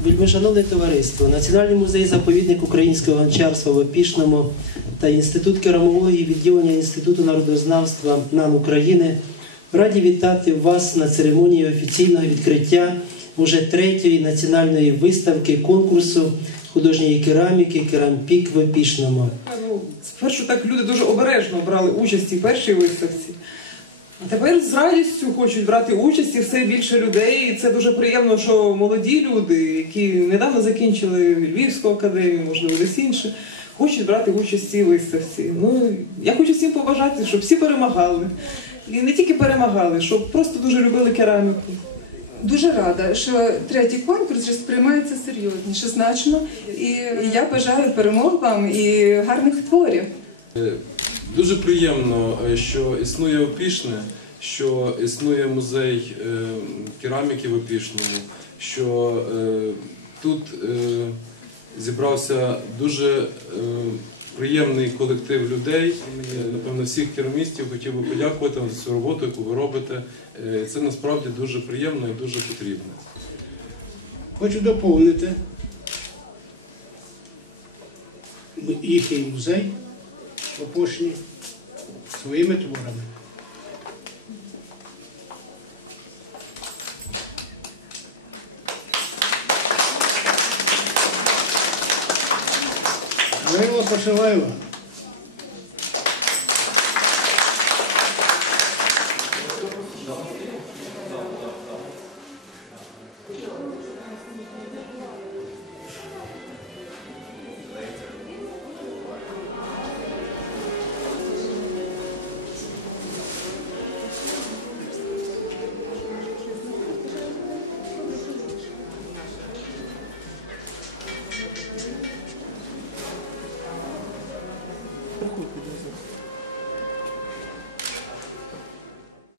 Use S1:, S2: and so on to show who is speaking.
S1: Вельмишановне товариство, Національний музей заповідник українського гончарства в Опішному та Інститут керамології відділення Інституту народознавства НАН України раді вітати вас на церемонії офіційного відкриття уже третьої національної виставки конкурсу художньої кераміки Керампік в Опішному.
S2: Ну, спершу так люди дуже обережно брали участь у першій виставці. А тепер з радістю хочуть брати участь і все більше людей. І це дуже приємно, що молоді люди, які недавно закінчили Львівську академію, можливо, десь інше, хочуть брати участь в цій виставці. Ну, я хочу всім побажати, щоб всі перемагали. І не тільки перемагали, щоб просто дуже любили кераміку.
S3: Дуже рада, що третій конкурс вже сприймається серйозніше, значно. І я бажаю перемог вам і гарних творів.
S4: Дуже приємно, е, що існує Опішне, що існує музей е, кераміки в Опішному, що е, тут зібрався дуже приємний колектив людей. Напевно, всіх керамістів хотів би подякувати за цю роботу, яку ви робите. Це насправді дуже приємно і дуже потрібно.
S5: Хочу доповнити їхній музей Опошні своїми творами. Гаврило Пошиваєва. it isn't.